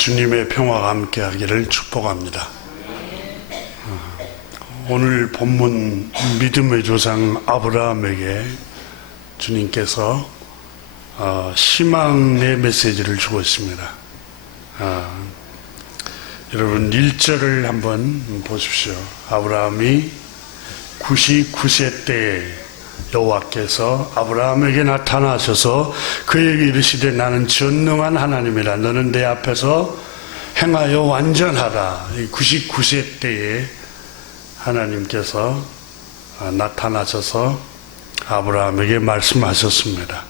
주님의 평화가 함께하기를 축복합니다. 오늘 본문 믿음의 조상 아브라함에게 주님께서 희망의 메시지를 주고 있습니다. 여러분 1절을 한번 보십시오. 아브라함이 99세 때에 여호와께서 아브라함에게 나타나셔서 그에게 이르시되 나는 전능한 하나님이라 너는 내 앞에서 행하여 완전하라. 99세 때에 하나님께서 나타나셔서 아브라함에게 말씀하셨습니다.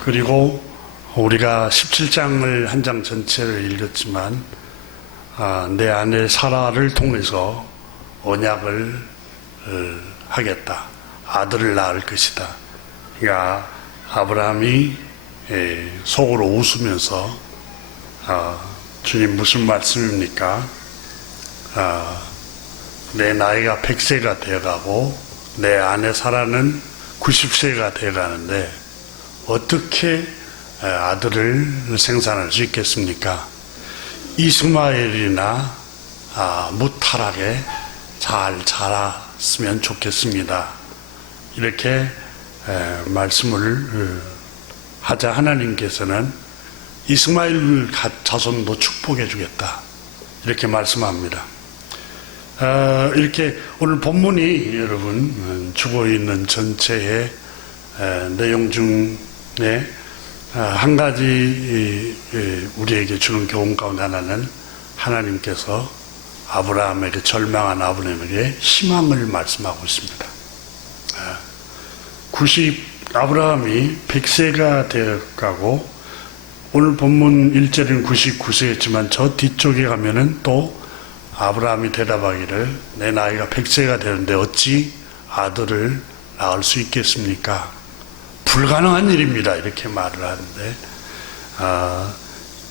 그리고 우리가 17장을 한 장 전체를 읽었지만 내 아내 사라를 통해서 언약을 하겠다. 아들을 낳을 것이다. 그러니까 아브라함이 속으로 웃으면서 주님 무슨 말씀입니까? 내 나이가 100세가 되어가고 내 아내 사라는 90세가 되어가는데 어떻게 아들을 생산할 수 있겠습니까? 이스마엘이나 무탈하게 잘 자랐으면 좋겠습니다. 이렇게 말씀을 하자 하나님께서는 이스마엘 자손도 축복해 주겠다. 이렇게 말씀합니다. 이렇게 오늘 본문이 여러분 주고 있는 전체의 내용 중에 한 가지 우리에게 주는 교훈 가운데 하나는 하나님께서 아브라함에게 절망한 아브라함에게 희망을 말씀하고 있습니다. 아브라함이 100세가 되어가고 오늘 본문 1절은 99세였지만 저 뒤쪽에 가면은 또 아브라함이 대답하기를 내 나이가 100세가 되는데 어찌 아들을 낳을 수 있겠습니까? 불가능한 일입니다. 이렇게 말을 하는데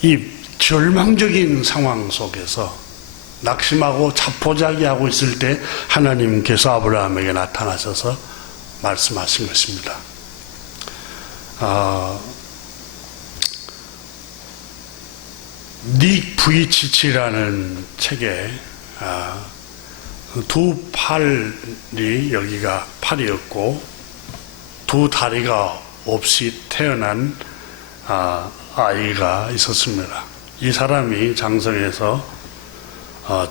이 절망적인 상황 속에서 낙심하고 자포자기하고 있을 때 하나님께서 아브라함에게 나타나셔서 말씀하신 것입니다. 닉 부이치치라는 책에 두 팔이 여기가 팔이었고 두 다리가 없이 태어난 아이가 있었습니다. 이 사람이 장성에서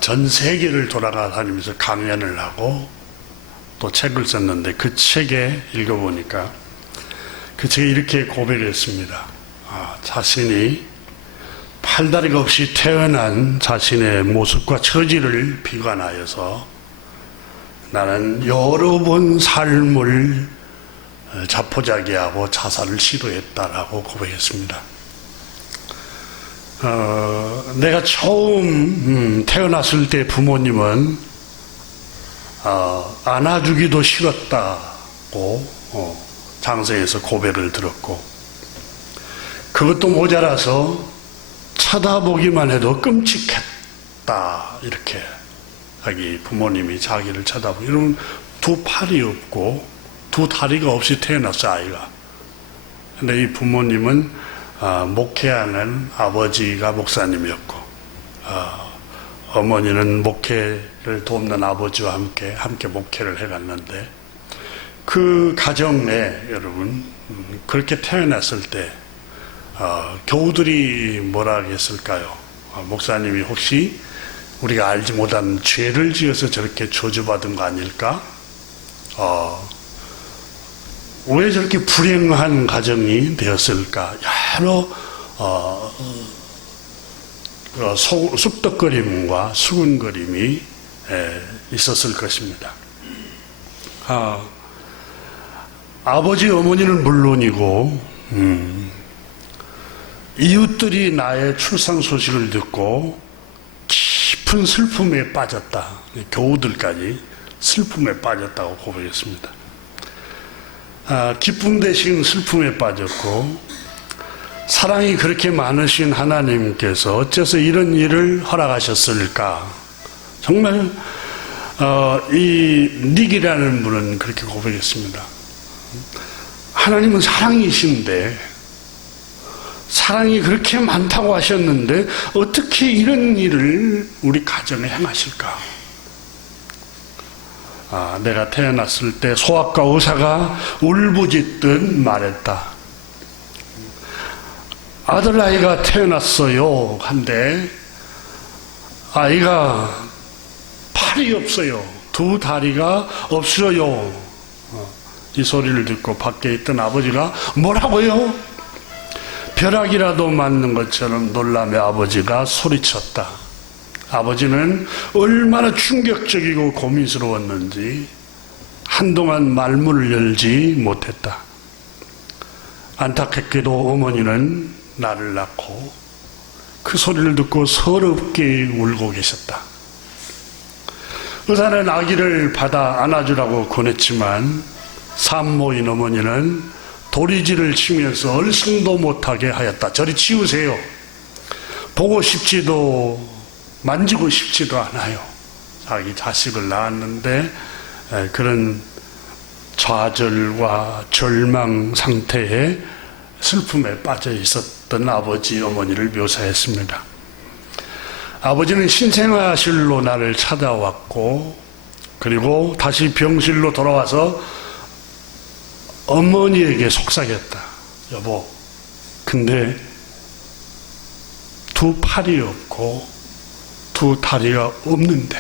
전 세계를 돌아다니면서 강연을 하고 또 책을 썼는데 그 책에 읽어보니까 그 책에 이렇게 고백했습니다. 자신이 팔다리가 없이 태어난 자신의 모습과 처지를 비관하여서 나는 여러 번 삶을 자포자기하고 자살을 시도했다라고 고백했습니다. 내가 처음 태어났을 때 부모님은 안아주기도 싫었다고 장성에서 고백을 들었고 그것도 모자라서 쳐다보기만 해도 끔찍했다 이렇게 자기 부모님이 자기를 쳐다보고 이러면 두 팔이 없고 두 다리가 없이 태어났어 아이가. 근데 이 부모님은 목회하는 아버지가 목사님이었고 어머니는 목회를 돕는 아버지와 함께 목회를 해갔는데 그 가정 내 여러분 그렇게 태어났을 때 교우들이 뭐라 했을까요? 목사님이 혹시 우리가 알지 못한 죄를 지어서 저렇게 저주받은 거 아닐까? 왜 저렇게 불행한 가정이 되었을까? 여러 쑥덕거림과 수군거림이 있었을 것입니다. 아버지 어머니는 물론이고 이웃들이 나의 출산 소식을 듣고 깊은 슬픔에 빠졌다. 교우들까지 슬픔에 빠졌다고 고백했습니다. 기쁨 대신 슬픔에 빠졌고 사랑이 그렇게 많으신 하나님께서 어째서 이런 일을 허락하셨을까? 정말 이 닉이라는 분은 그렇게 고백했습니다. 하나님은 사랑이신데 사랑이 그렇게 많다고 하셨는데 어떻게 이런 일을 우리 가정에 행하실까? 내가 태어났을 때 소아과 의사가 울부짖듯 말했다. 아들아이가 태어났어요. 한데 아이가 팔이 없어요. 두 다리가 없어요. 이 소리를 듣고 밖에 있던 아버지가 뭐라고요? 벼락이라도 맞는 것처럼 놀라며 아버지가 소리쳤다. 아버지는 얼마나 충격적이고 고민스러웠는지 한동안 말문을 열지 못했다. 안타깝게도 어머니는 나를 낳고 그 소리를 듣고 서럽게 울고 계셨다. 의사는 아기를 받아 안아주라고 권했지만 산모인 어머니는 도리지를 치면서 얼씬도 못하게 하였다. 저리 치우세요. 보고 싶지도 만지고 싶지도 않아요. 자기 자식을 낳았는데 그런 좌절과 절망 상태에 슬픔에 빠져 있었던 아버지, 어머니를 묘사했습니다. 아버지는 신생아실로 나를 찾아왔고 그리고 다시 병실로 돌아와서 어머니에게 속삭였다. 여보, 근데 두 팔이 없고 두 다리가 없는데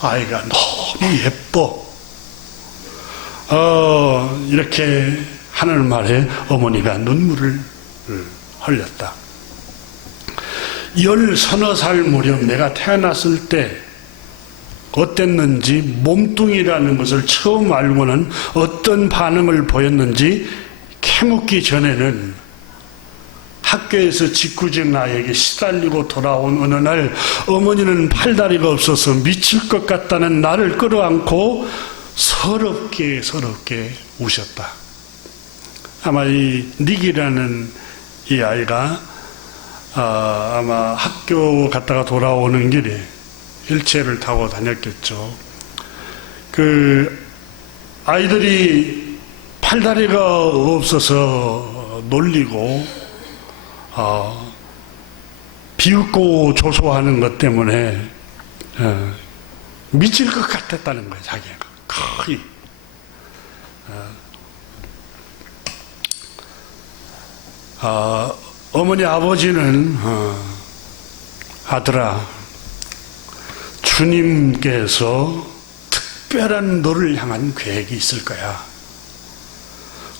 아이가 너무 예뻐. 이렇게 하는 말에 어머니가 눈물을 흘렸다. 10서너 살 무렵 내가 태어났을 때 어땠는지, 몸뚱이라는 것을 처음 알고는 어떤 반응을 보였는지 캐묻기 전에는 학교에서 짓궂은 나에게 시달리고 돌아온 어느 날 어머니는 팔다리가 없어서 미칠 것 같다는 나를 끌어안고 서럽게 우셨다. 아마 이 닉이라는 이 아이가 아마 학교 갔다가 돌아오는 길에 일체를 타고 다녔겠죠. 그 아이들이 팔다리가 없어서 놀리고 비웃고 조소하는 것 때문에 미칠 것 같았다는 거예요. 자기가 거의. 어머니 아버지는 아들아, 주님께서 특별한 너를 향한 계획이 있을 거야.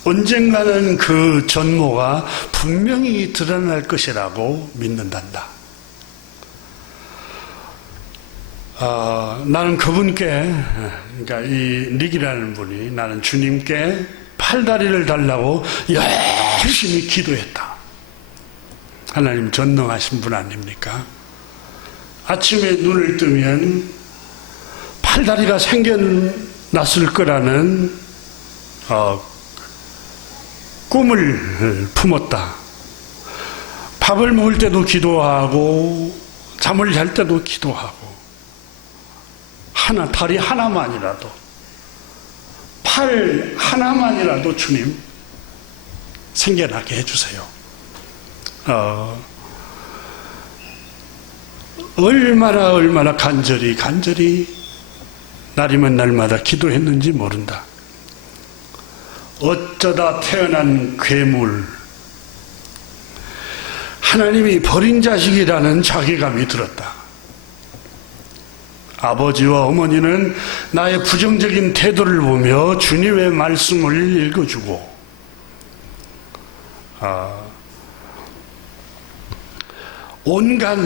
언젠가는 그 전모가 분명히 드러날 것이라고 믿는단다. 나는 그분께, 그러니까 이 닉이라는 분이 나는 주님께 팔다리를 달라고 열심히 기도했다. 하나님 전능하신 분 아닙니까? 아침에 눈을 뜨면 팔다리가 생겨났을 거라는 꿈을 품었다. 밥을 먹을 때도 기도하고 잠을 잘 때도 기도하고 다리 하나만이라도, 팔 하나만이라도 주님 생겨나게 해주세요. 얼마나 간절히 날이면 날마다 기도했는지 모른다. 어쩌다 태어난 괴물, 하나님이 버린 자식이라는 자괴감이 들었다. 아버지와 어머니는 나의 부정적인 태도를 보며 주님의 말씀을 읽어주고 온갖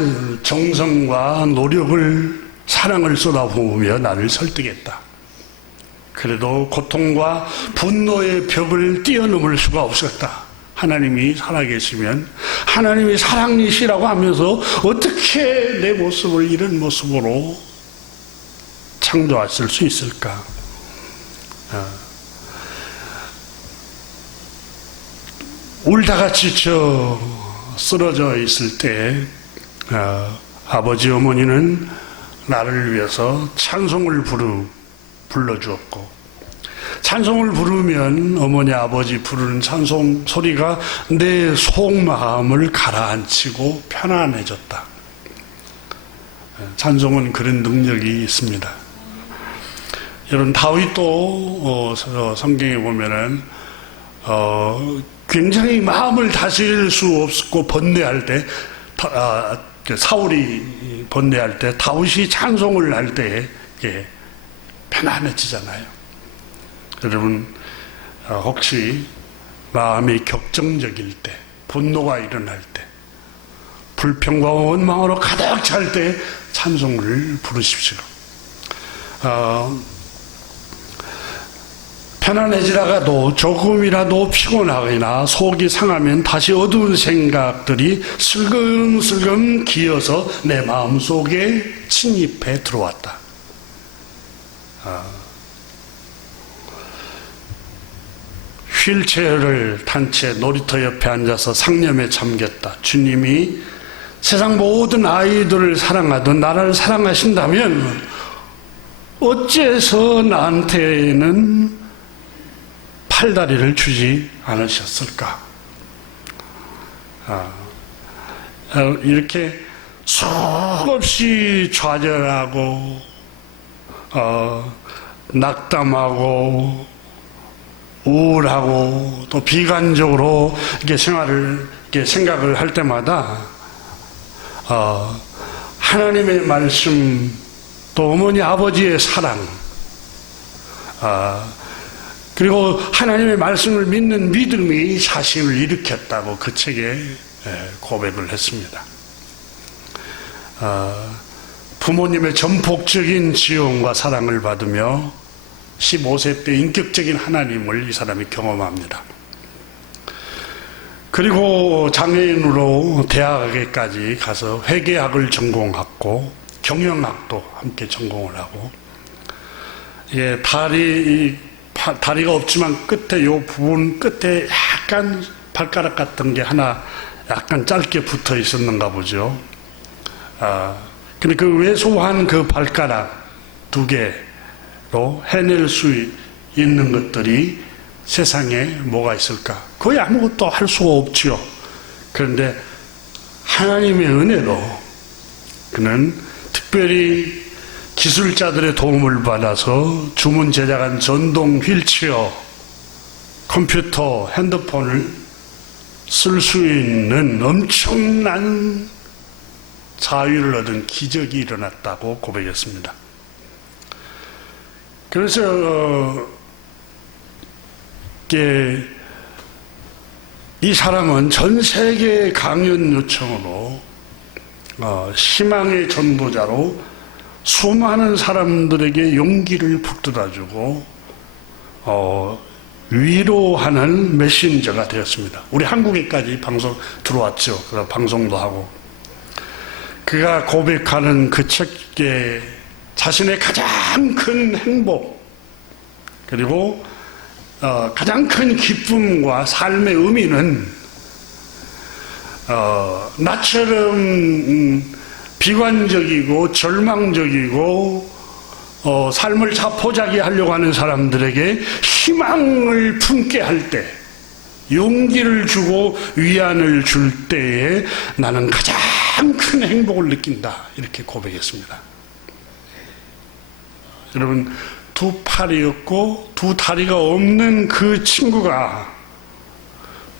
정성과 노력을, 사랑을 쏟아부으며 나를 설득했다. 그래도 고통과 분노의 벽을 뛰어넘을 수가 없었다. 하나님이 살아계시면, 하나님이 사랑이시라고 하면서 어떻게 내 모습을 이런 모습으로 창조하실 수 있을까? 울다가 지쳐 쓰러져 있을 때 아버지 어머니는 나를 위해서 찬송을 불러주었고 찬송을 부르면 어머니 아버지 부르는 찬송 소리가 내 속마음을 가라앉히고 편안해졌다. 찬송은 그런 능력이 있습니다. 여러분 다윗도 성경에 보면은 굉장히 마음을 다스릴 수 없고 번뇌할 때 사울이 번뇌할 때 다윗이 찬송을 할 때에 편안해지잖아요. 여러분 혹시 마음이 격정적일 때, 분노가 일어날 때, 불평과 원망으로 가득 찰 때 찬송을 부르십시오. 편안해지다가도 조금이라도 피곤하거나 속이 상하면 다시 어두운 생각들이 슬금슬금 기어서 내 마음속에 침입해 들어왔다. 휠체어를 탄 채 놀이터 옆에 앉아서 상념에 잠겼다. 주님이 세상 모든 아이들을 사랑하던 나를 사랑하신다면 어째서 나한테는 팔다리를 주지 않으셨을까? 이렇게 수없이 좌절하고 낙담하고 우울하고 또 비관적으로 이렇게 생각을 할 때마다 하나님의 말씀 또 어머니 아버지의 사랑 그리고 하나님의 말씀을 믿는 믿음이 자신을 일으켰다고 그 책에 고백을 했습니다. 부모님의 전폭적인 지원과 사랑을 받으며 15세 때 인격적인 하나님을 이 사람이 경험합니다. 그리고 장애인으로 대학에까지 가서 회계학을 전공하고 경영학도 함께 전공을 하고 다리가 없지만 끝에 요 부분 끝에 약간 발가락 같은 게 하나 약간 짧게 붙어 있었는가 보죠. 근데 그 왜소한 그 발가락 2개로 해낼 수 있는 것들이 세상에 뭐가 있을까? 거의 아무것도 할 수가 없지요. 그런데 하나님의 은혜로 그는 특별히 기술자들의 도움을 받아서 주문 제작한 전동 휠체어, 컴퓨터, 핸드폰을 쓸 수 있는 엄청난 자유를 얻은 기적이 일어났다고 고백했습니다. 그래서 이 사람은 전 세계 강연 요청으로 희망의 전도자로 수많은 사람들에게 용기를 북돋아주고 위로하는 메신저가 되었습니다. 우리 한국에까지 방송 들어왔죠. 그래서 방송도 하고 그가 고백하는 그 책에 자신의 가장 큰 행복 그리고 가장 큰 기쁨과 삶의 의미는 나처럼 비관적이고 절망적이고 삶을 자포자기 하려고 하는 사람들에게 희망을 품게 할 때, 용기를 주고 위안을 줄 때에 나는 가장 큰 행복을 느낀다. 이렇게 고백했습니다. 여러분, 2팔이 없고 2다리가 없는 그 친구가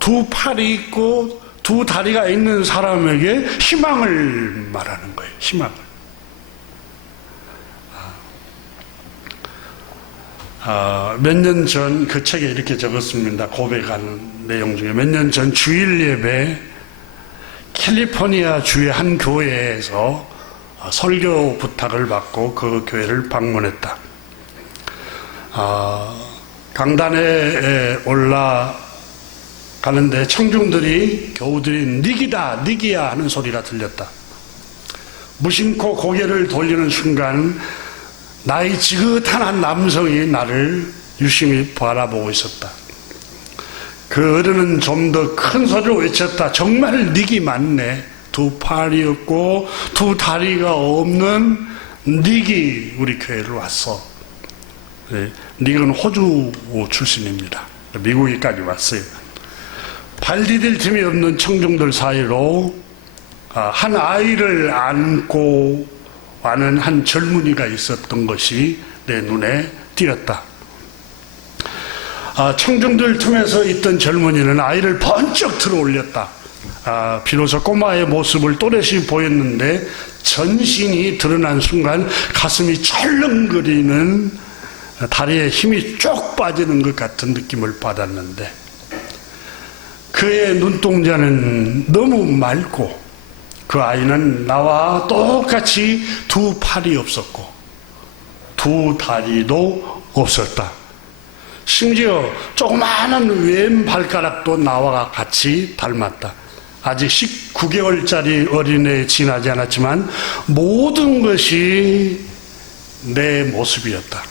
2팔이 있고 2다리가 있는 사람에게 희망을 말하는 거예요. 희망을. 몇 년 전 그 책에 이렇게 적었습니다. 고백하는 내용 중에 몇 년 전 주일 예배 캘리포니아 주의 한 교회에서 설교 부탁을 받고 그 교회를 방문했다. 강단에 올라가는데 청중들이 교우들이 니기다 니기야 하는 소리가 들렸다. 무심코 고개를 돌리는 순간 나이 지긋한 한 남성이 나를 유심히 바라보고 있었다. 그 어른은 좀 더 큰 소리로 외쳤다. 정말 닉이 많네. 2팔이 없고 2다리가 없는 닉이 우리 교회를 왔어. 닉은 호주 출신입니다. 미국에까지 왔어요. 발 디딜 틈이 없는 청중들 사이로 한 아이를 안고 와는 한 젊은이가 있었던 것이 내 눈에 띄었다. 청중들 틈에서 있던 젊은이는 아이를 번쩍 들어 올렸다. 비로소 꼬마의 모습을 또렷이 보였는데 전신이 드러난 순간 가슴이 철렁거리는 다리에 힘이 쭉 빠지는 것 같은 느낌을 받았는데 그의 눈동자는 너무 맑고 그 아이는 나와 똑같이 두 팔이 없었고 두 다리도 없었다. 심지어 조그마한 왼발가락도 나와 같이 닮았다. 아직 19개월짜리 어린애 지나지 않았지만 모든 것이 내 모습이었다.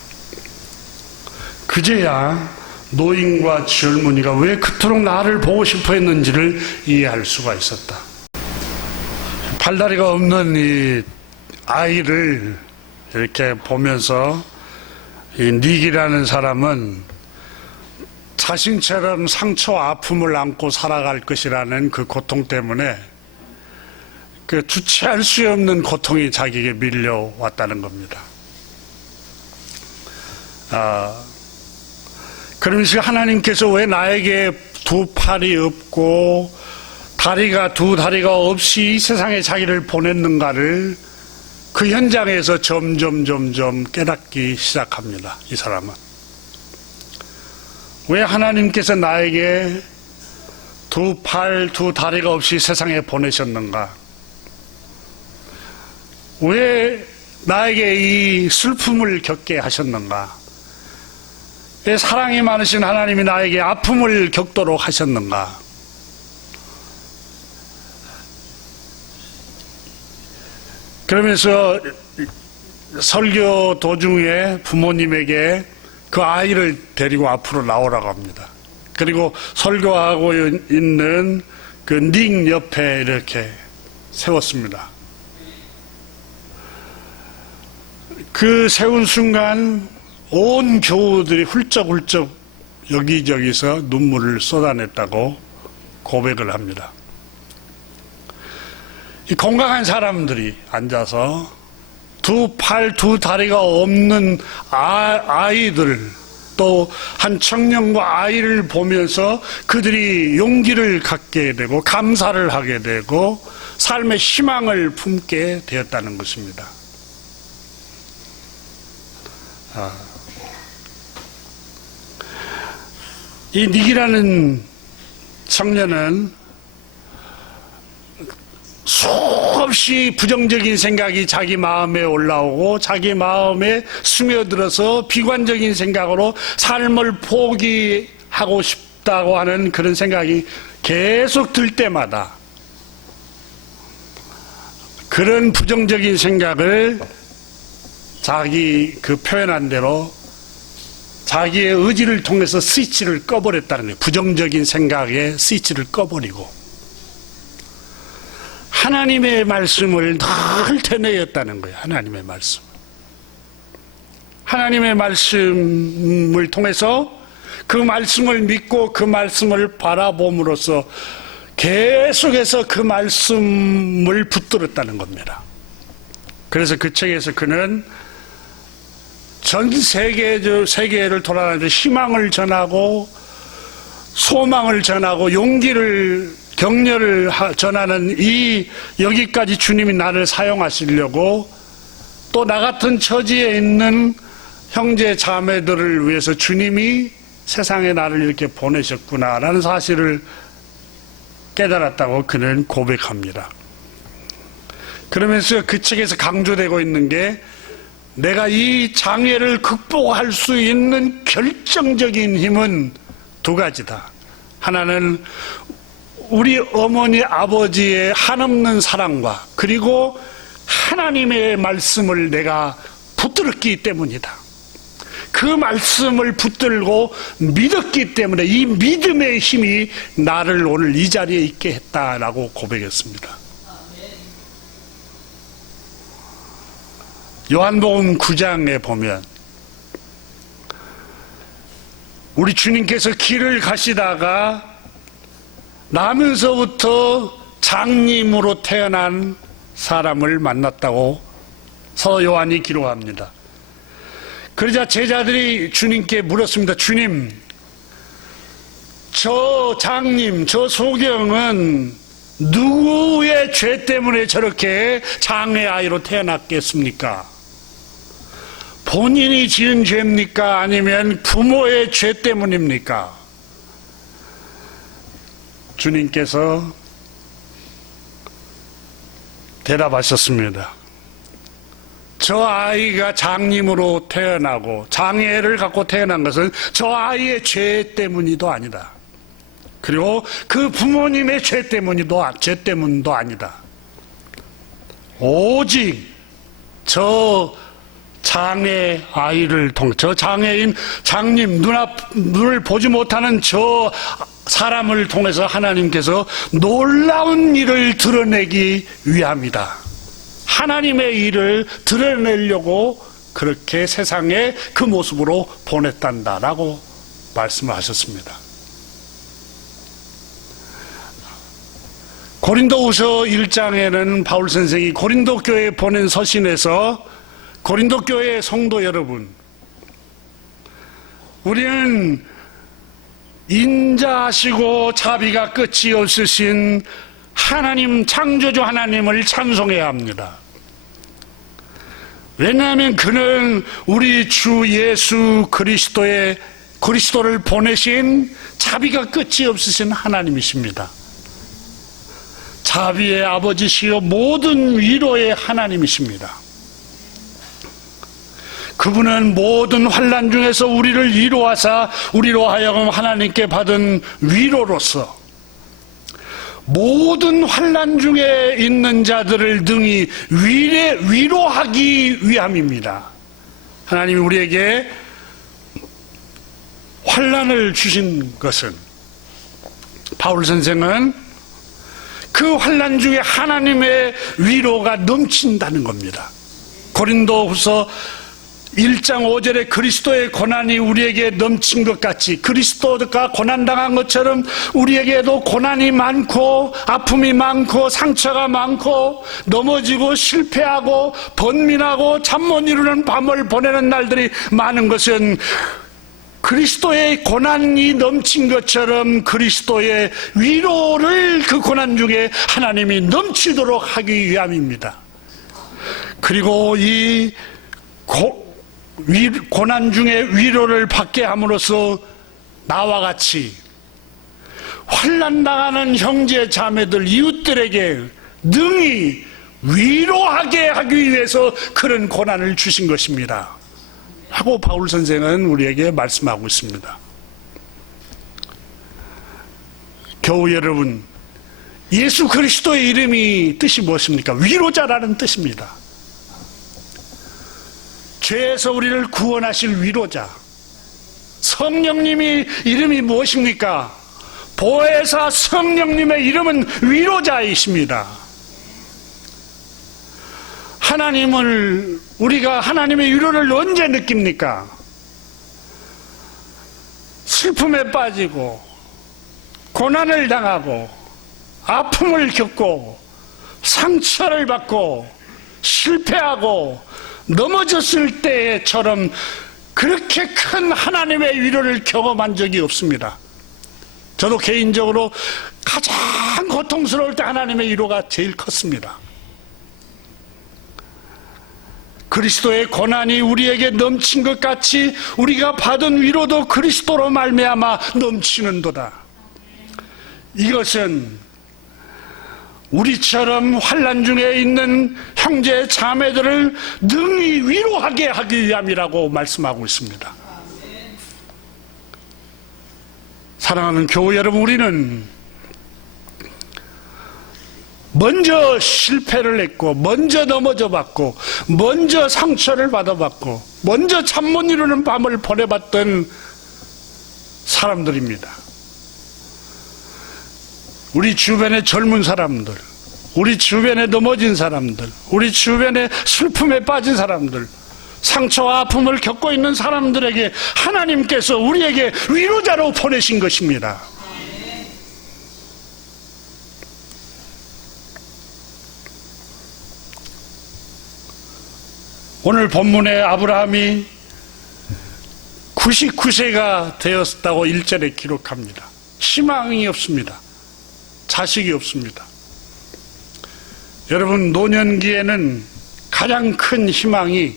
그제야 노인과 젊은이가 왜 그토록 나를 보고 싶어 했는지를 이해할 수가 있었다. 팔다리가 없는 이 아이를 이렇게 보면서 이 닉이라는 사람은 자신처럼 상처 아픔을 안고 살아갈 것이라는 그 고통 때문에 그 주체할 수 없는 고통이 자기에게 밀려왔다는 겁니다. 그러면서 하나님께서 왜 나에게 두 팔이 없고 두 다리가 없이 이 세상에 자기를 보냈는가를 그 현장에서 점점 깨닫기 시작합니다. 이 사람은. 왜 하나님께서 나에게 두 팔, 두 다리가 없이 세상에 보내셨는가? 왜 나에게 이 슬픔을 겪게 하셨는가? 왜 사랑이 많으신 하나님이 나에게 아픔을 겪도록 하셨는가? 그러면서 설교 도중에 부모님에게 그 아이를 데리고 앞으로 나오라고 합니다. 그리고 설교하고 있는 그 닉 옆에 이렇게 세웠습니다. 그 세운 순간 온 교우들이 훌쩍훌쩍 여기저기서 눈물을 쏟아냈다고 고백을 합니다. 이 건강한 사람들이 앉아서 두 팔, 두 다리가 없는 아이들, 또 한 청년과 아이를 보면서 그들이 용기를 갖게 되고 감사를 하게 되고 삶의 희망을 품게 되었다는 것입니다. 이 닉이라는 청년은 수없이 부정적인 생각이 자기 마음에 올라오고 자기 마음에 스며들어서 비관적인 생각으로 삶을 포기하고 싶다고 하는 그런 생각이 계속 들 때마다 그런 부정적인 생각을 자기 그 표현한 대로 자기의 의지를 통해서 스위치를 꺼버렸다는 거예요. 부정적인 생각에 스위치를 꺼버리고 하나님의 말씀을 늘 되뇌었다는 거예요. 하나님의 말씀. 하나님의 말씀을 통해서 그 말씀을 믿고 그 말씀을 바라봄으로써 계속해서 그 말씀을 붙들었다는 겁니다. 그래서 그 책에서 그는 전 세계를 돌아다니면서 희망을 전하고 소망을 전하고 용기를 격려를 전하는 여기까지 주님이 나를 사용하시려고 또 나 같은 처지에 있는 형제 자매들을 위해서 주님이 세상에 나를 이렇게 보내셨구나라는 사실을 깨달았다고 그는 고백합니다. 그러면서 그 책에서 강조되고 있는 게 내가 이 장애를 극복할 수 있는 결정적인 힘은 두 가지다. 하나는 우리 어머니 아버지의 한없는 사랑과 그리고 하나님의 말씀을 내가 붙들었기 때문이다. 그 말씀을 붙들고 믿었기 때문에 이 믿음의 힘이 나를 오늘 이 자리에 있게 했다라고 고백했습니다. 요한복음 9장에 보면 우리 주님께서 길을 가시다가 나면서부터 장님으로 태어난 사람을 만났다고 서도 요한이 기록합니다. 그러자 제자들이 주님께 물었습니다. 주님, 저 장님, 저 소경은 누구의 죄 때문에 저렇게 장애 아이로 태어났겠습니까? 본인이 지은 죄입니까? 아니면 부모의 죄 때문입니까? 주님께서 대답하셨습니다. 저 아이가 장님으로 태어나고 장애를 갖고 태어난 것은 저 아이의 죄 때문이도 아니다. 그리고 그 부모님의 죄 때문도 아니다. 오직 저 장애 아이를 통해, 저 장애인 장님, 눈을 보지 못하는 저 사람을 통해서 하나님께서 놀라운 일을 드러내기 위함이다. 하나님의 일을 드러내려고 그렇게 세상에 그 모습으로 보냈단다라고 말씀을 하셨습니다. 고린도후서 1장에는 바울 선생이 고린도 교회에 보낸 서신에서 고린도 교회의 성도 여러분, 우리는 인자하시고 자비가 끝이 없으신 하나님, 창조주 하나님을 찬송해야 합니다. 왜냐하면 그는 우리 주 예수 그리스도를 보내신 자비가 끝이 없으신 하나님이십니다. 자비의 아버지시요 모든 위로의 하나님이십니다. 그분은 모든 환난 중에서 우리를 위로하사 우리로 하여금 하나님께 받은 위로로서 모든 환난 중에 있는 자들을 능히 위로하기 위함입니다. 하나님이 우리에게 환난을 주신 것은, 바울 선생은 그 환난 중에 하나님의 위로가 넘친다는 겁니다. 고린도후서 1장 5절에 그리스도의 고난이 우리에게 넘친 것 같이, 그리스도가 고난당한 것처럼 우리에게도 고난이 많고 아픔이 많고 상처가 많고 넘어지고 실패하고 번민하고 잠 못 이루는 밤을 보내는 날들이 많은 것은 그리스도의 고난이 넘친 것처럼 그리스도의 위로를 그 고난 중에 하나님이 넘치도록 하기 위함입니다. 그리고 이 고난 중에 위로를 받게 함으로써 나와 같이 환난당하는 형제 자매들, 이웃들에게 능히 위로하게 하기 위해서 그런 고난을 주신 것입니다 하고 바울 선생은 우리에게 말씀하고 있습니다. 교우 여러분, 예수 그리스도의 이름이 뜻이 무엇입니까? 위로자라는 뜻입니다. 죄에서 우리를 구원하실 위로자. 성령님이 이름이 무엇입니까? 보혜사 성령님의 이름은 위로자이십니다. 우리가 하나님의 위로를 언제 느낍니까? 슬픔에 빠지고 고난을 당하고 아픔을 겪고 상처를 받고 실패하고 넘어졌을 때처럼 그렇게 큰 하나님의 위로를 경험한 적이 없습니다. 저도 개인적으로 가장 고통스러울 때 하나님의 위로가 제일 컸습니다. 그리스도의 고난이 우리에게 넘친 것 같이 우리가 받은 위로도 그리스도로 말미암아 넘치는도다. 이것은 우리처럼 환난 중에 있는 형제 자매들을 능히 위로하게 하기 위함이라고 말씀하고 있습니다. 사랑하는 교우 여러분, 우리는 먼저 실패를 했고, 먼저 넘어져 봤고, 먼저 상처를 받아봤고, 먼저 잠 못 이루는 밤을 보내봤던 사람들입니다. 우리 주변의 젊은 사람들, 우리 주변에 넘어진 사람들, 우리 주변에 슬픔에 빠진 사람들, 상처와 아픔을 겪고 있는 사람들에게 하나님께서 우리에게 위로자로 보내신 것입니다. 오늘 본문에 아브라함이 99세가 되었다고 1절에 기록합니다. 희망이 없습니다. 자식이 없습니다. 여러분, 노년기에는 가장 큰 희망이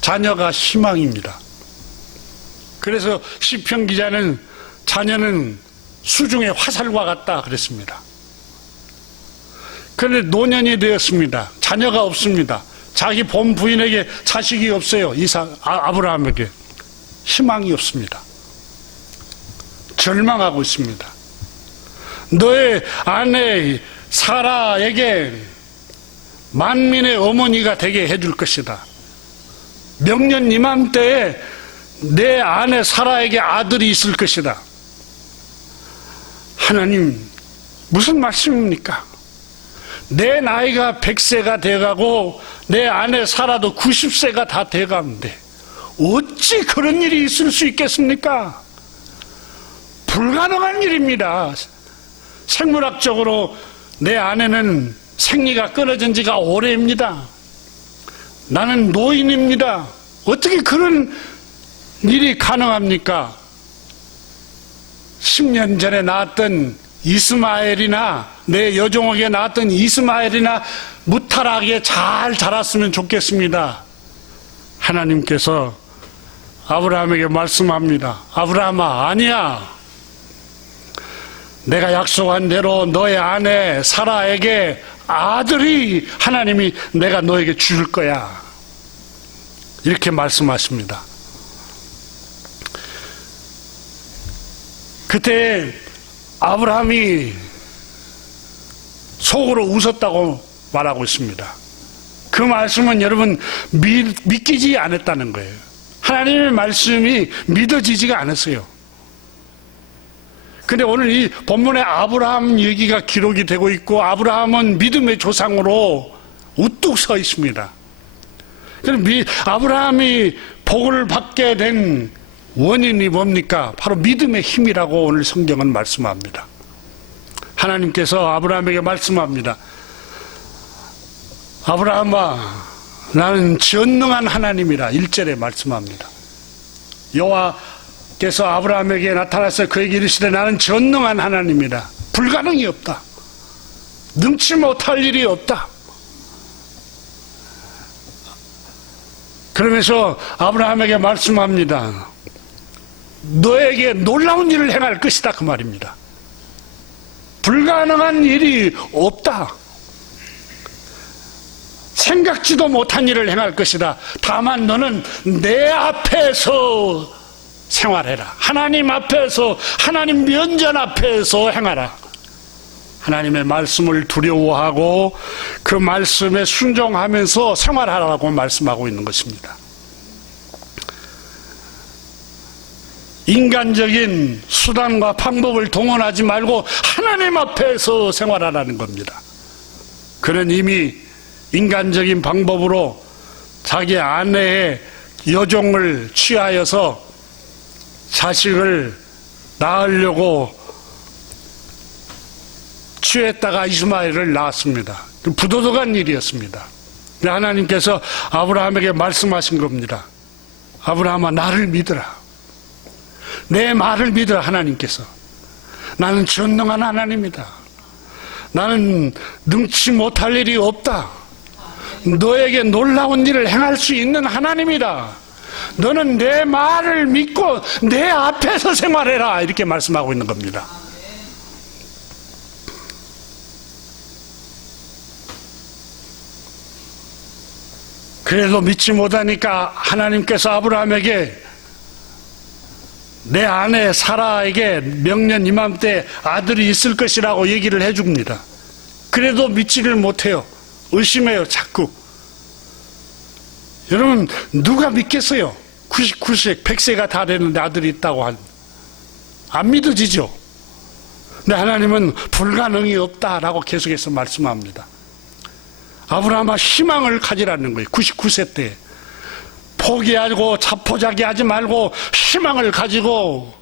자녀가 희망입니다. 그래서 시편 기자는 자녀는 수중의 화살과 같다 그랬습니다. 그런데 노년이 되었습니다. 자녀가 없습니다. 자기 본 부인에게 자식이 없어요. 아브라함에게 희망이 없습니다. 절망하고 있습니다. 너의 아내 사라에게 만민의 어머니가 되게 해줄 것이다. 명년 이맘때에 내 아내 사라에게 아들이 있을 것이다. 하나님, 무슨 말씀입니까? 내 나이가 100세가 돼가고 내 아내 사라도 90세가 다 돼가는데 어찌 그런 일이 있을 수 있겠습니까? 불가능한 일입니다. 생물학적으로 내 아내는 생리가 끊어진 지가 오래입니다. 나는 노인입니다. 어떻게 그런 일이 가능합니까? 10년 전에 낳았던 이스마엘이나 내 여종에게 낳았던 이스마엘이나 무탈하게 잘 자랐으면 좋겠습니다. 하나님께서 아브라함에게 말씀합니다. 아브라함아, 아니야. 내가 약속한 대로 너의 아내 사라에게 아들이 하나님이 내가 너에게 줄 거야. 이렇게 말씀하십니다. 그때 아브라함이 속으로 웃었다고 말하고 있습니다. 그 말씀은 여러분 믿기지 않았다는 거예요. 하나님의 말씀이 믿어지지가 않았어요. 근데 오늘 이 본문에 아브라함 얘기가 기록이 되고 있고 아브라함은 믿음의 조상으로 우뚝 서 있습니다. 아브라함이 복을 받게 된 원인이 뭡니까? 바로 믿음의 힘이라고 오늘 성경은 말씀합니다. 하나님께서 아브라함에게 말씀합니다. 아브라함아, 나는 전능한 하나님이라 1절에 말씀합니다. 여호와께서 아브라함에게 나타나서 그에게 이르시되 나는 전능한 하나님이라. 불가능이 없다. 능치 못할 일이 없다. 그러면서 아브라함에게 말씀합니다. 너에게 놀라운 일을 행할 것이다, 그 말입니다. 불가능한 일이 없다. 생각지도 못한 일을 행할 것이다. 다만 너는 내 앞에서 생활해라. 하나님 앞에서, 하나님 면전 앞에서 행하라. 하나님의 말씀을 두려워하고 그 말씀에 순종하면서 생활하라고 말씀하고 있는 것입니다. 인간적인 수단과 방법을 동원하지 말고 하나님 앞에서 생활하라는 겁니다. 그는 이미 인간적인 방법으로 자기 아내의 여종을 취하여서 자식을 낳으려고 취했다가 이스마엘을 낳았습니다. 부도덕한 일이었습니다. 하나님께서 아브라함에게 말씀하신 겁니다. 아브라함아, 나를 믿어라. 내 말을 믿어라. 하나님께서 나는 전능한 하나님이다. 나는 능치 못할 일이 없다. 너에게 놀라운 일을 행할 수 있는 하나님이다. 너는 내 말을 믿고 내 앞에서 생활해라. 이렇게 말씀하고 있는 겁니다. 그래도 믿지 못하니까 하나님께서 아브라함에게 내 아내 사라에게 명년 이맘때 아들이 있을 것이라고 얘기를 해줍니다. 그래도 믿지를 못해요. 의심해요, 자꾸. 여러분, 누가 믿겠어요? 99세, 100세가 다 됐는데 아들이 있다고 안 믿어지죠? 근데 하나님은 불가능이 없다라고 계속해서 말씀합니다. 아브라함아 희망을 가지라는 거예요. 99세 때. 포기하고 자포자기하지 말고 희망을 가지고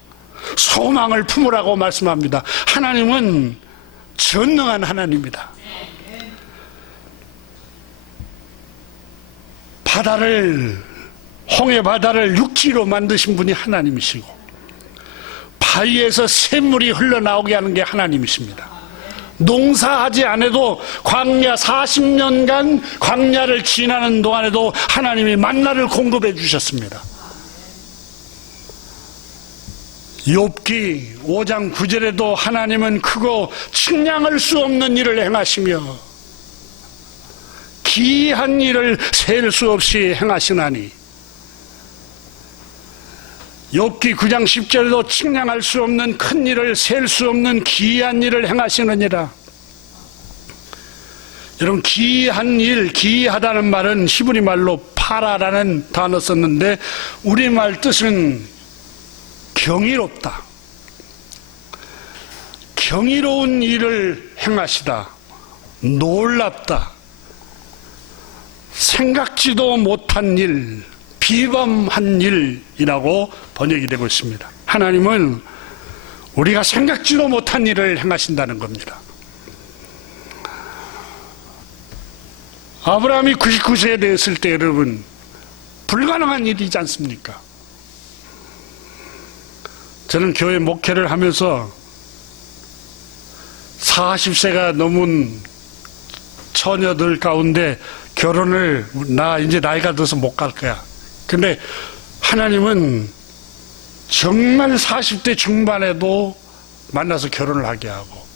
소망을 품으라고 말씀합니다. 하나님은 전능한 하나님입니다. 홍해 바다를 육지로 만드신 분이 하나님이시고 바위에서 샘물이 흘러나오게 하는 게 하나님이십니다. 농사하지 않아도 광야 40년간 광야를 지나는 동안에도 하나님이 만나를 공급해 주셨습니다. 욥기 5장 9절에도 하나님은 크고 측량할 수 없는 일을 행하시며 기이한 일을 셀 수 없이 행하시나니, 욥기 9장 10절에도 측량할 수 없는 큰 일을 셀 수 없는 기이한 일을 행하시느니라. 여러분, 기이한 일, 기이하다는 말은 히브리 말로 파라라는 단어 썼는데 우리말 뜻은 경이롭다, 경이로운 일을 행하시다, 놀랍다, 생각지도 못한 일, 비범한 일이라고 번역이 되고 있습니다. 하나님은 우리가 생각지도 못한 일을 행하신다는 겁니다. 아브라함이 99세에 되었을 때 여러분, 불가능한 일이지 않습니까? 저는 교회 목회를 하면서 40세가 넘은 처녀들 가운데 결혼을, 나 이제 나이가 들어서 못 갈 거야. 근데 하나님은 정말 40대 중반에도 만나서 결혼을 하게 하고,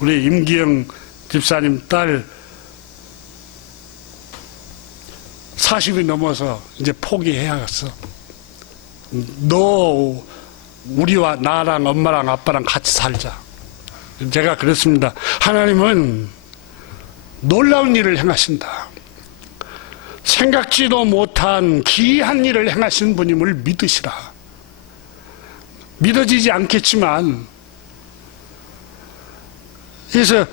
우리 임기영 집사님 딸 40이 넘어서 이제 포기해야겠어. 너 우리와 나랑 엄마랑 아빠랑 같이 살자. 제가 그랬습니다. 하나님은 놀라운 일을 행하신다. 생각지도 못한 기이한 일을 행하신 분임을 믿으시라. 믿어지지 않겠지만, 그래서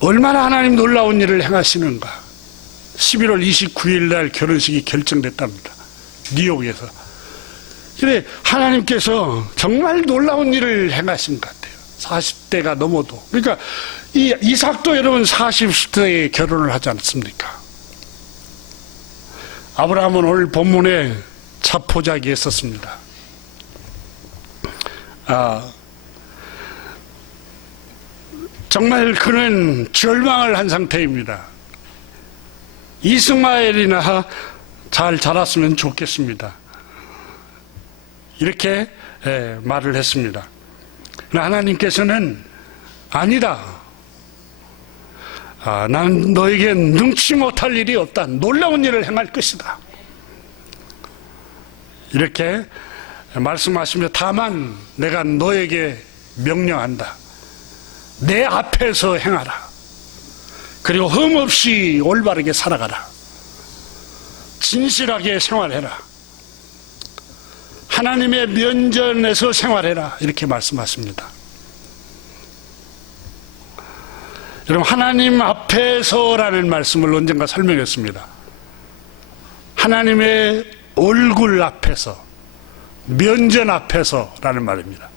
얼마나 하나님 놀라운 일을 행하시는가. 11월 29일 날 결혼식이 결정됐답니다. 뉴욕에서. 그래, 하나님께서 정말 놀라운 일을 행하신 것 같아요. 40대가 넘어도. 그러니까 이 이삭도 여러분 40대에 결혼을 하지 않습니까? 아브라함은 오늘 본문에 자포자기 했었습니다. 정말 그는 절망을 한 상태입니다. 이스마엘이나 잘 자랐으면 좋겠습니다. 이렇게 말을 했습니다. 하나님께서는 아니다. 난 너에게 능치 못할 일이 없다. 놀라운 일을 행할 것이다. 이렇게 말씀하시며, 다만 내가 너에게 명령한다. 내 앞에서 행하라. 그리고 흠없이 올바르게 살아가라. 진실하게 생활해라. 하나님의 면전에서 생활해라. 이렇게 말씀하십니다. 여러분, 하나님 앞에서라는 말씀을 언젠가 설명했습니다. 하나님의 얼굴 앞에서, 면전 앞에서라는 말입니다.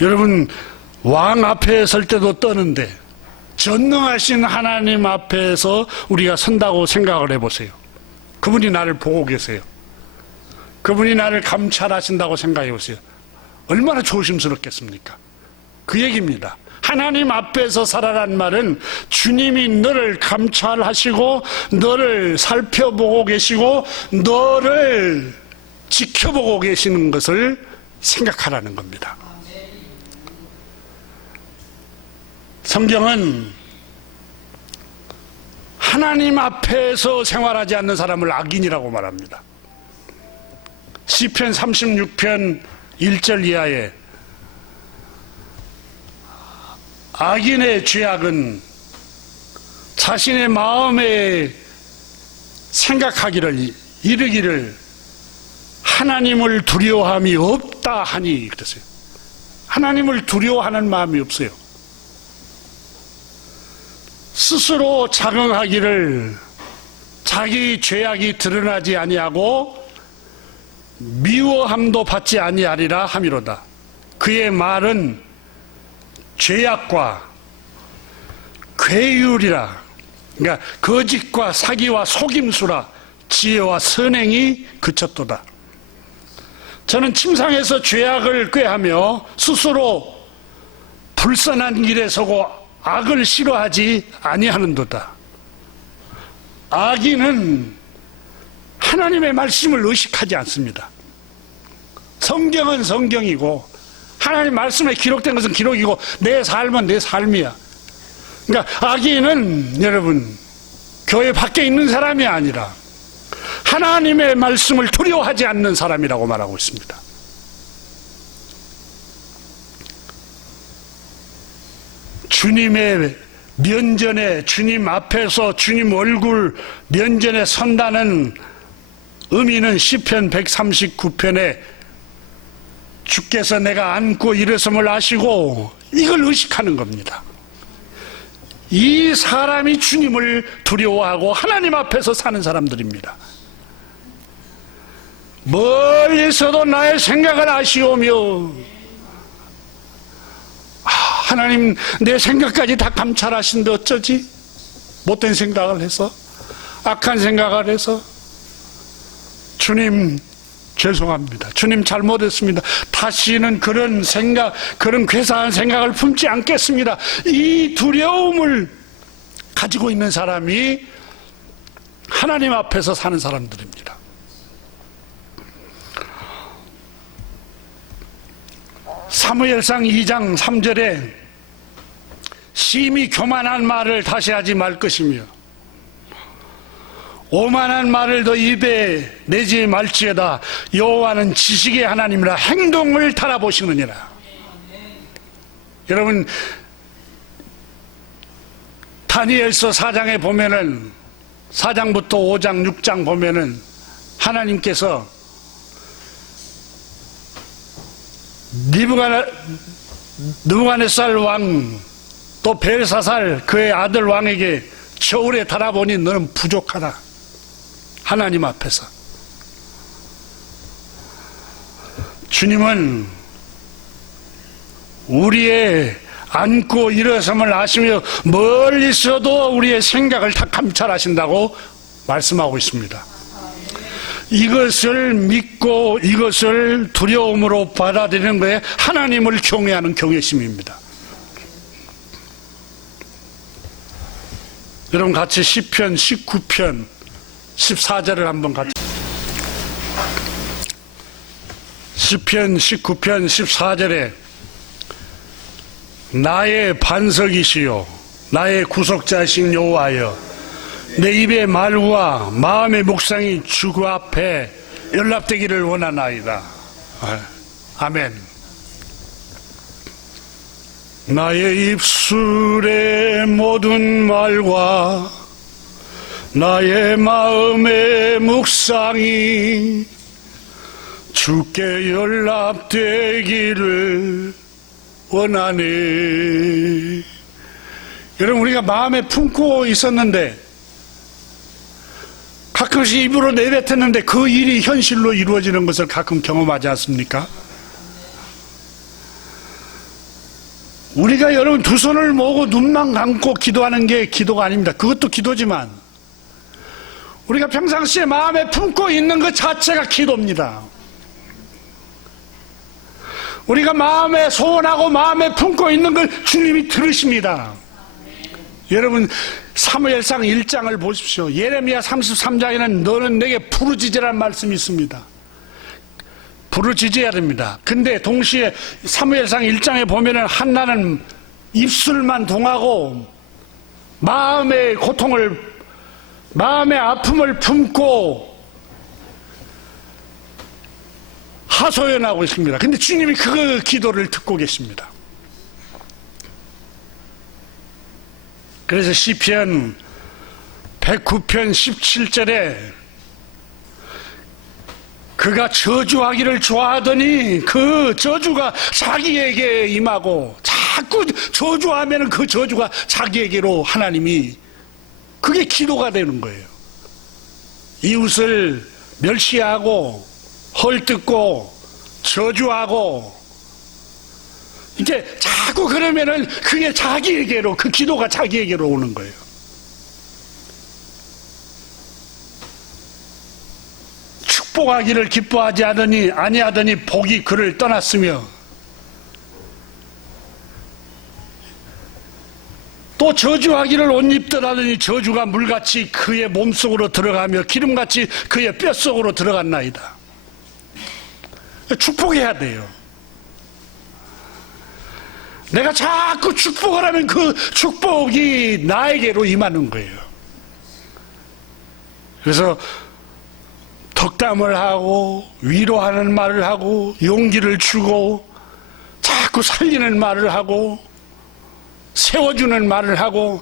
여러분, 왕 앞에 설 때도 떠는데 전능하신 하나님 앞에서 우리가 선다고 생각을 해보세요. 그분이 나를 보고 계세요. 그분이 나를 감찰하신다고 생각해 보세요. 얼마나 조심스럽겠습니까? 그 얘기입니다. 하나님 앞에서 살아란 말은 주님이 너를 감찰하시고 너를 살펴보고 계시고 너를 지켜보고 계시는 것을 생각하라는 겁니다. 성경은 하나님 앞에서 생활하지 않는 사람을 악인이라고 말합니다. 시편 36편 1절 이하에 악인의 죄악은 자신의 마음에 생각하기를, 이르기를 하나님을 두려워함이 없다 하니 그랬어요. 하나님을 두려워하는 마음이 없어요. 스스로 자긍하기를 자기 죄악이 드러나지 아니하고 미워함도 받지 아니하리라 함이로다. 그의 말은 죄악과 괴율이라, 그러니까 거짓과 사기와 속임수라, 지혜와 선행이 그쳤도다. 저는 침상에서 죄악을 꾀하며 스스로 불선한 길에 서고 악을 싫어하지 아니하는도다. 악인은 하나님의 말씀을 의식하지 않습니다. 성경은 성경이고 하나님 말씀에 기록된 것은 기록이고 내 삶은 내 삶이야. 그러니까 악인은 여러분 교회 밖에 있는 사람이 아니라 하나님의 말씀을 두려워하지 않는 사람이라고 말하고 있습니다. 주님의 면전에, 주님 앞에서 주님 얼굴 면전에 선다는 의미는 시편 139편에 주께서 내가 안고 일어섬을 아시고 이걸 의식하는 겁니다. 이 사람이 주님을 두려워하고 하나님 앞에서 사는 사람들입니다. 멀리서도 나의 생각을 아시오며, 하나님 내 생각까지 다 감찰하신데 어쩌지? 못된 생각을 해서, 악한 생각을 해서, 주님 죄송합니다. 주님 잘못했습니다. 다시는 그런 생각, 그런 괴사한 생각을 품지 않겠습니다. 이 두려움을 가지고 있는 사람이 하나님 앞에서 사는 사람들입니다. 사무엘상 2장 3절에 심히 교만한 말을 다시 하지 말 것이며 오만한 말을 더 입에 내지 말지어다. 여호와는 지식의 하나님이라 행동을 달아보시느니라. 여러분 다니엘서 4장에 보면은 4장부터 5장 6장 보면은 하나님께서 느부갓네살 왕 또 벨사살 그의 아들 왕에게 저울에 달아보니 너는 부족하다. 하나님 앞에서 주님은 우리의 앉고 일어섬을 아시며 멀리서도 우리의 생각을 다 감찰하신다고 말씀하고 있습니다. 이것을 믿고 이것을 두려움으로 받아들이는 것에 하나님을 경외하는 경외심입니다. 여러분 같이 시편 19편 14절을 한번 같이 시편 19편 14절에 나의 반석이시요 나의 구속자이신 여호와여 내 입의 말과 마음의 묵상이 주 앞에 연락되기를 원하나이다. 아멘. 나의 입술의 모든 말과 나의 마음의 묵상이 주께 연락되기를 원하네. 여러분 우리가 마음에 품고 있었는데 가끔씩 입으로 내뱉었는데 그 일이 현실로 이루어지는 것을 가끔 경험하지 않습니까? 우리가 여러분 두 손을 모으고 눈만 감고 기도하는 게 기도가 아닙니다. 그것도 기도지만 우리가 평상시에 마음에 품고 있는 것 자체가 기도입니다. 우리가 마음에 소원하고 마음에 품고 있는 걸 주님이 들으십니다. 여러분 사무엘상 1장을 보십시오. 예레미야 33장에는 너는 내게 부르짖으라는 말씀이 있습니다. 부르짖어야 됩니다. 근데 동시에 사무엘상 1장에 보면은 한나는 입술만 동하고 마음의 고통을, 마음의 아픔을 품고 하소연하고 있습니다. 근데 주님이 그 기도를 듣고 계십니다. 그래서 시편 109편 17절에 그가 저주하기를 좋아하더니 그 저주가 자기에게 임하고 자꾸 저주하면 그 저주가 자기에게로 하나님이, 그게 기도가 되는 거예요. 이웃을 멸시하고 헐뜯고 저주하고 이제 자꾸 그러면은 그게 자기에게로, 그 기도가 자기에게로 오는 거예요. 축복하기를 기뻐하지 아니하더니 복이 그를 떠났으며, 또 저주하기를 옷 입더라더니 저주가 물같이 그의 몸속으로 들어가며 기름같이 그의 뼛속으로 들어갔나이다. 축복해야 돼요. 내가 자꾸 축복을 하면 그 축복이 나에게로 임하는 거예요. 그래서 덕담을 하고 위로하는 말을 하고 용기를 주고 자꾸 살리는 말을 하고 세워주는 말을 하고,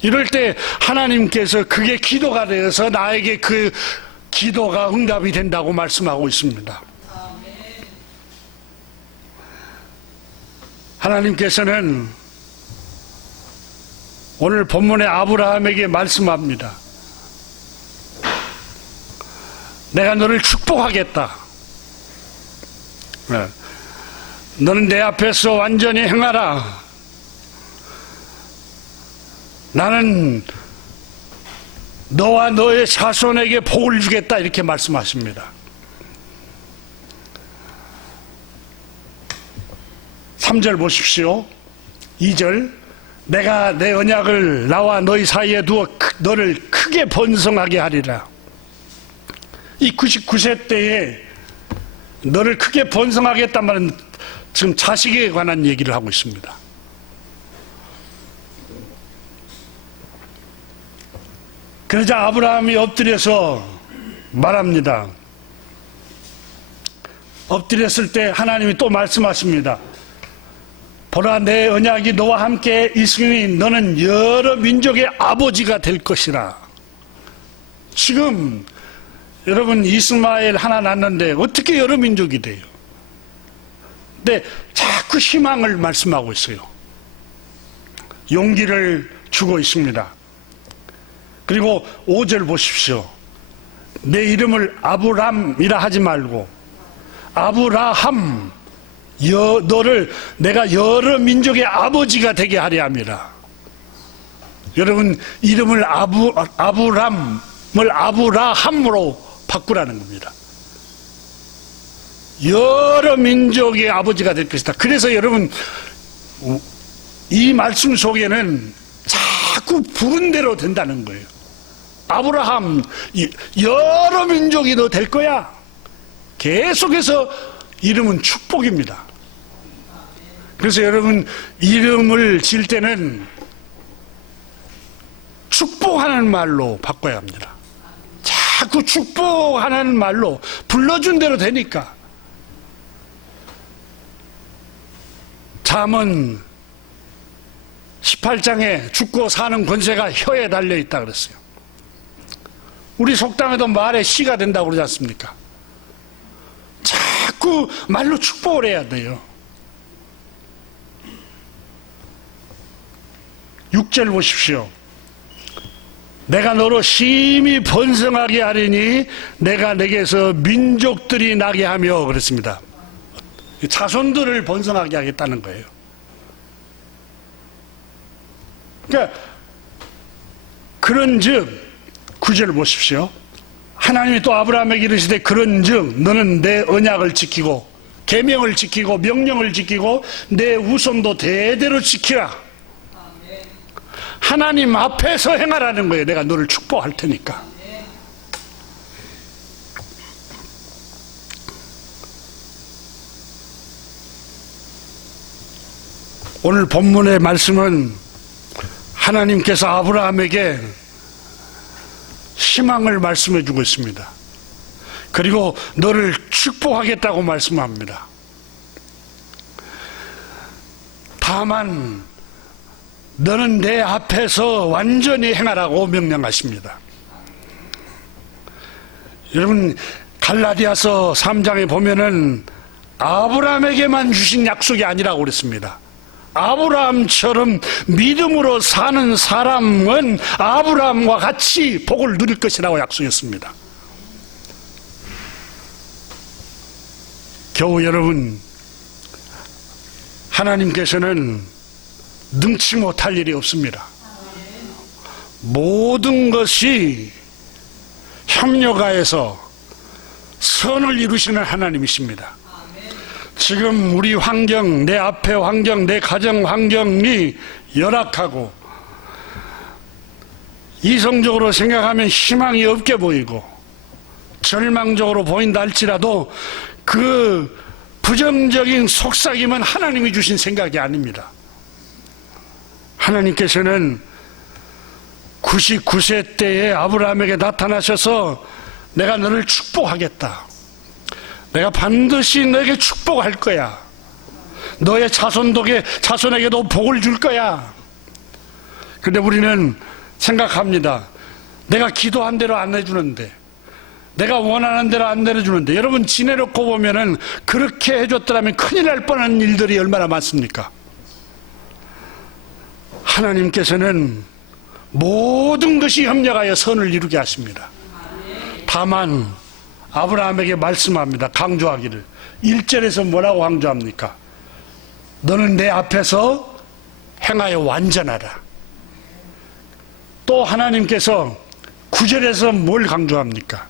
이럴 때 하나님께서 그게 기도가 되어서 나에게 그 기도가 응답이 된다고 말씀하고 있습니다. 하나님께서는 오늘 본문의 아브라함에게 말씀합니다. 내가 너를 축복하겠다. 너는 내 앞에서 완전히 행하라. 나는 너와 너의 자손에게 복을 주겠다, 이렇게 말씀하십니다. 3절 보십시오. 2절, 내가 내 언약을 나와 너희 사이에 두어 너를 크게 번성하게 하리라. 이 99세 때에 너를 크게 번성하겠단 말은 지금 자식에 관한 얘기를 하고 있습니다. 그러자 아브라함이 엎드려서 말합니다. 엎드렸을 때 하나님이 또 말씀하십니다. 보라, 내 언약이 너와 함께 있으니 너는 여러 민족의 아버지가 될 것이라. 지금 여러분 이스마엘 하나 낳는데 어떻게 여러 민족이 돼요? 근데 자꾸 희망을 말씀하고 있어요. 용기를 주고 있습니다. 그리고 5절 보십시오. 내 이름을 아브람이라 하지 말고 아브라함, 너를 내가 여러 민족의 아버지가 되게 하려 함이라. 여러분, 이름을 아브람을 아브라함으로 바꾸라는 겁니다. 여러 민족의 아버지가 될 것이다. 그래서 여러분, 이 말씀 속에는 자꾸 부른 대로 된다는 거예요. 아브라함, 여러 민족이 너 될 거야. 계속해서 이름은 축복입니다. 그래서 여러분, 이름을 지을 때는 축복하는 말로 바꿔야 합니다. 자꾸 축복하는 말로 불러준 대로 되니까. 잠언 18장에 죽고 사는 권세가 혀에 달려있다 그랬어요. 우리 속담에도 말에 씨가 된다고 그러지 않습니까? 자꾸 말로 축복을 해야 돼요. 6절 보십시오. 내가 너로 심히 번성하게 하리니 내가 내게서 민족들이 나게 하며 그랬습니다. 자손들을 번성하게 하겠다는 거예요. 그러니까 그런즉 9절 보십시오. 하나님이 또 아브라함에게 이르시되 그런즉 너는 내 언약을 지키고 계명을 지키고 명령을 지키고 내 후손도 대대로 지키라. 하나님 앞에서 행하라는 거예요. 내가 너를 축복할 테니까. 오늘 본문의 말씀은 하나님께서 아브라함에게 희망을 말씀해 주고 있습니다. 그리고 너를 축복하겠다고 말씀합니다. 다만 너는 내 앞에서 완전히 행하라고 명령하십니다. 여러분, 갈라디아서 3장에 보면은 아브라함에게만 주신 약속이 아니라고 그랬습니다. 아브라함처럼 믿음으로 사는 사람은 아브라함과 같이 복을 누릴 것이라고 약속했습니다. 겨우 여러분, 하나님께서는 능치 못할 일이 없습니다. 모든 것이 협력하여서 선을 이루시는 하나님이십니다. 지금 우리 환경, 내 앞에 환경, 내 가정 환경이 열악하고 이성적으로 생각하면 희망이 없게 보이고 절망적으로 보인다 할지라도 그 부정적인 속삭임은 하나님이 주신 생각이 아닙니다. 하나님께서는 99세 때에 아브라함에게 나타나셔서 내가 너를 축복하겠다. 내가 반드시 너에게 축복할 거야. 너의 자손에게도 복을 줄 거야. 그런데 우리는 생각합니다. 내가 기도한 대로 안 해주는데, 내가 원하는 대로 안 내려주는데, 여러분 지내놓고 보면은 그렇게 해줬더라면 큰일 날 뻔한 일들이 얼마나 많습니까? 하나님께서는 모든 것이 협력하여 선을 이루게 하십니다. 다만 아브라함에게 말씀합니다. 강조하기를. 1절에서 뭐라고 강조합니까? 너는 내 앞에서 행하여 완전하라. 또 하나님께서 9절에서 뭘 강조합니까?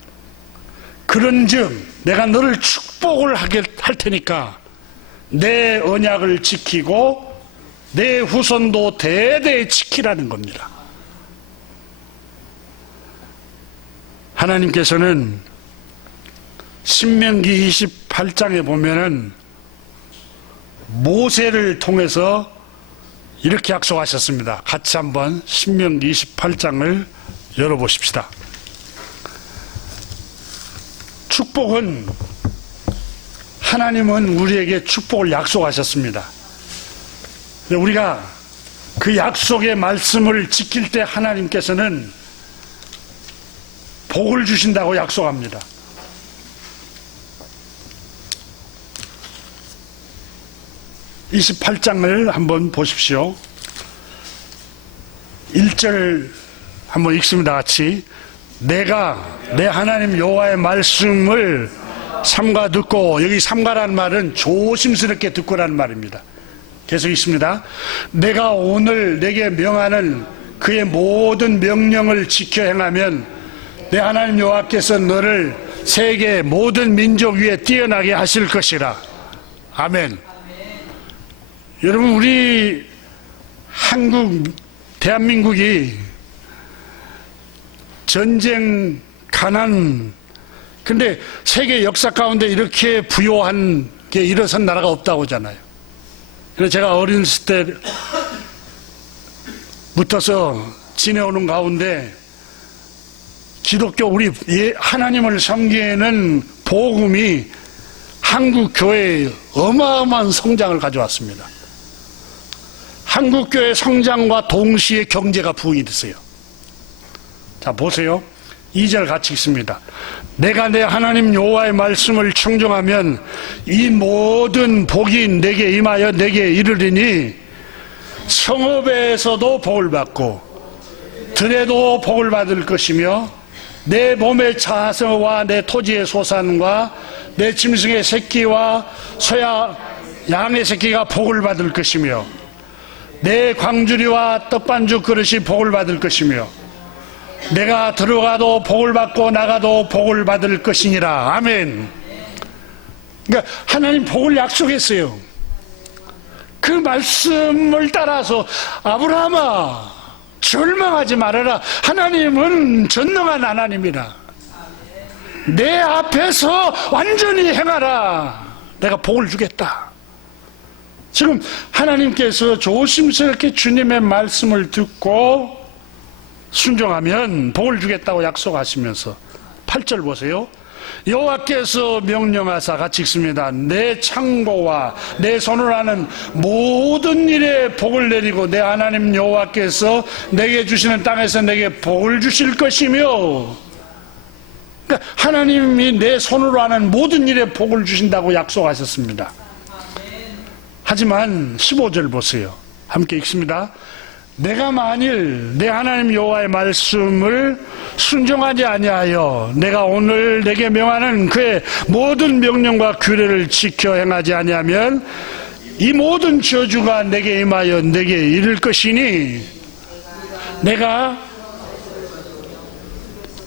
그런즉 내가 너를 축복을 할 테니까 내 언약을 지키고 내 후손도 대대에 지키라는 겁니다. 하나님께서는 신명기 28장에 보면은 모세를 통해서 이렇게 약속하셨습니다. 같이 한번 신명기 28장을 열어보십시다. 축복은, 하나님은 우리에게 축복을 약속하셨습니다. 우리가 그 약속의 말씀을 지킬 때 하나님께서는 복을 주신다고 약속합니다. (28장을) 한번 보십시오. 1절 한번 읽습니다. 같이. 내가 내 하나님 여호와의 말씀을 삼가 듣고, 여기 삼가라는 말은 조심스럽게 듣고라는 말입니다. 계속 있습니다. 내가 오늘 내게 명하는 그의 모든 명령을 지켜 행하면 내 하나님 여호와께서 너를 세계 모든 민족 위에 뛰어나게 하실 것이라. 아멘. 여러분, 우리 대한민국이 전쟁, 가난, 근데 세계 역사 가운데 이렇게 부요한 게 일어선 나라가 없다고 하잖아요. 그래서 제가 어렸을 때부터서 지내오는 가운데 기독교, 우리 하나님을 섬기는 복음이 한국 교회에 어마어마한 성장을 가져왔습니다. 한국 교회 성장과 동시에 경제가 부흥이 됐어요. 자, 보세요. 2절 같이 읽습니다. 내가 내 하나님 여호와의 말씀을 청종하면 이 모든 복이 내게 임하여 내게 이르리니 성읍에서도 복을 받고 들에도 복을 받을 것이며 내 몸의 자서와 내 토지의 소산과 내 짐승의 새끼와 소야 양의 새끼가 복을 받을 것이며 내 광주리와 떡반죽 그릇이 복을 받을 것이며 내가 들어가도 복을 받고 나가도 복을 받을 것이니라. 아멘. 그러니까 하나님 복을 약속했어요. 그 말씀을 따라서 아브라함아 절망하지 말아라. 하나님은 전능한 하나님이라. 내 앞에서 완전히 행하라. 내가 복을 주겠다. 지금 하나님께서 조심스럽게 주님의 말씀을 듣고 순종하면 복을 주겠다고 약속하시면서 8절 보세요. 여호와께서 명령하사, 같이 읽습니다. 내 창고와 내 손을 하는 모든 일에 복을 내리고 내 하나님 여호와께서 내게 주시는 땅에서 내게 복을 주실 것이며, 그러니까 하나님이 내 손으로 하는 모든 일에 복을 주신다고 약속하셨습니다. 하지만 15절 보세요. 함께 읽습니다. 내가 만일 내 하나님 여호와의 말씀을 순종하지 아니하여 내가 오늘 내게 명하는 그의 모든 명령과 규례를 지켜 행하지 아니하면 이 모든 저주가 내게 임하여 내게 이를 것이니 내가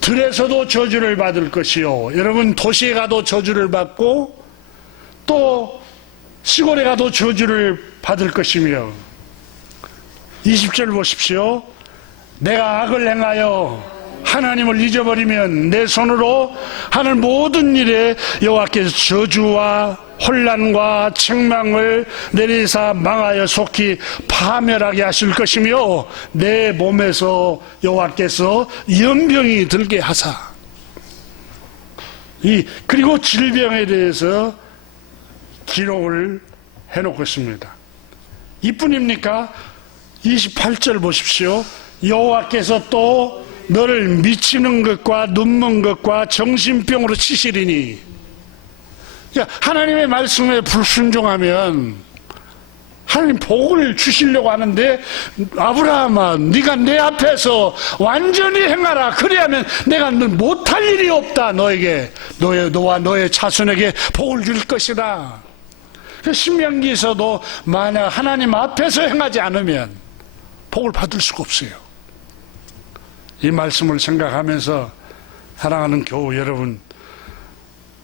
들에서도 저주를 받을 것이요. 여러분 도시에 가도 저주를 받고 또 시골에 가도 저주를 받을 것이며 20절 보십시오. 내가 악을 행하여 하나님을 잊어버리면 내 손으로 하는 모든 일에 여호와께서 저주와 혼란과 책망을 내리사 망하여 속히 파멸하게 하실 것이며 내 몸에서 여호와께서 연병이 들게 하사 그리고 질병에 대해서 기록을 해놓고 있습니다. 이뿐입니까? 28절 보십시오. 여호와께서 또 너를 미치는 것과 눈먼 것과 정신병으로 치시리니, 그러니까 하나님의 말씀에 불순종하면 하나님 복을 주시려고 하는데, 아브라함아 네가 내 앞에서 완전히 행하라. 그래야면 내가 못할 일이 없다. 너에게 너와 너의 자손에게 복을 줄 것이다. 신명기에서도 만약 하나님 앞에서 행하지 않으면 복을 받을 수가 없어요. 이 말씀을 생각하면서 사랑하는 교우 여러분,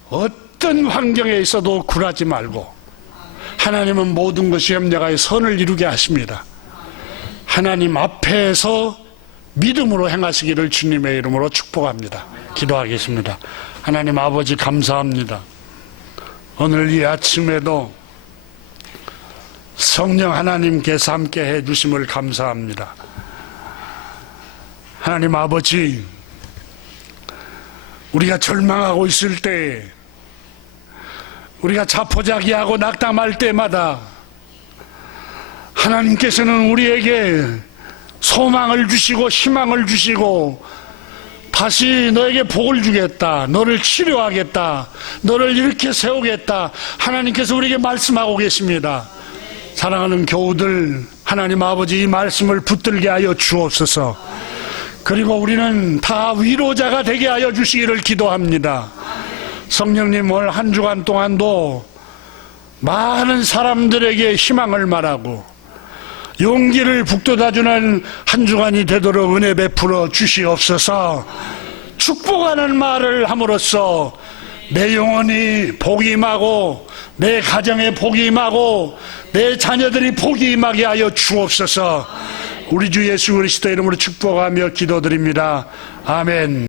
어떤 환경에 있어도 굴하지 말고 하나님은 모든 것이 협력하여 선을 이루게 하십니다. 하나님 앞에서 믿음으로 행하시기를 주님의 이름으로 축복합니다. 기도하겠습니다. 하나님 아버지 감사합니다. 오늘 이 아침에도 성령 하나님께서 함께 해주심을 감사합니다. 하나님 아버지, 우리가 절망하고 있을 때, 우리가 자포자기하고 낙담할 때마다 하나님께서는 우리에게 소망을 주시고 희망을 주시고 다시 너에게 복을 주겠다, 너를 치료하겠다, 너를 이렇게 세우겠다, 하나님께서 우리에게 말씀하고 계십니다. 사랑하는 교우들, 하나님 아버지 이 말씀을 붙들게 하여 주옵소서. 그리고 우리는 다 위로자가 되게 하여 주시기를 기도합니다. 성령님, 오늘 한 주간 동안도 많은 사람들에게 희망을 말하고 용기를 북돋아주는 한 주간이 되도록 은혜 베풀어 주시옵소서. 축복하는 말을 함으로써 내 영혼이 복이 임하고 내 가정에 복이 임하고 내 자녀들이 복이 임하게 하여 주옵소서. 우리 주 예수 그리스도 이름으로 축복하며 기도드립니다. 아멘.